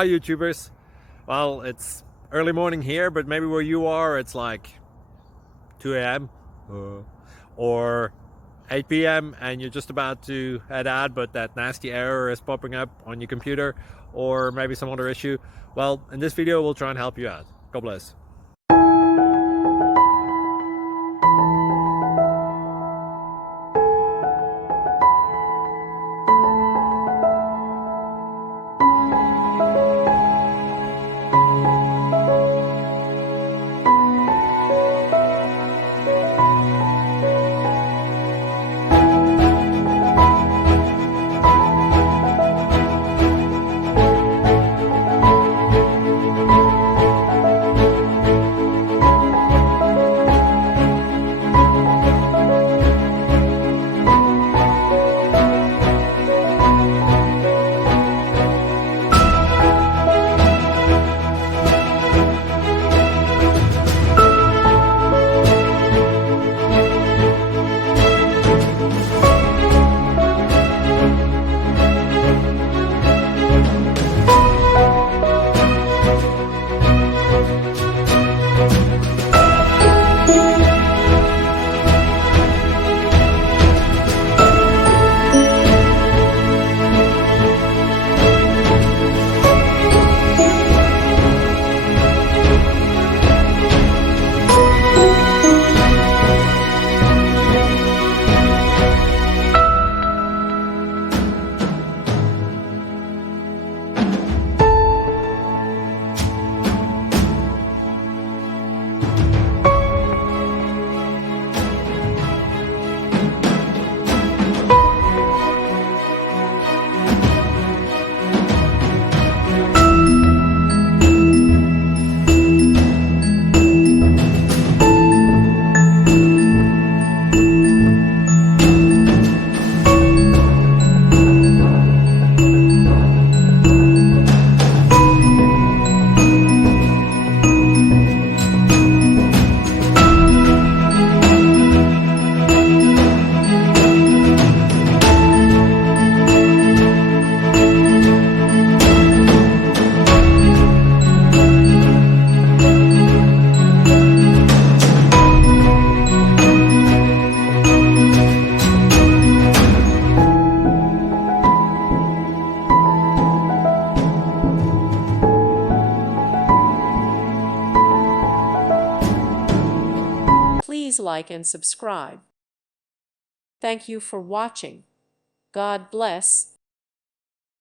Hi YouTubers. Well, it's early morning here, but maybe where you are it's like 2 a.m. Or 8 p.m. and you're just about to head out, but that nasty error is popping up on your computer, or maybe some other issue. Well, in this video we'll try and help you out. God bless. Please like and subscribe. Thank you for watching. God bless.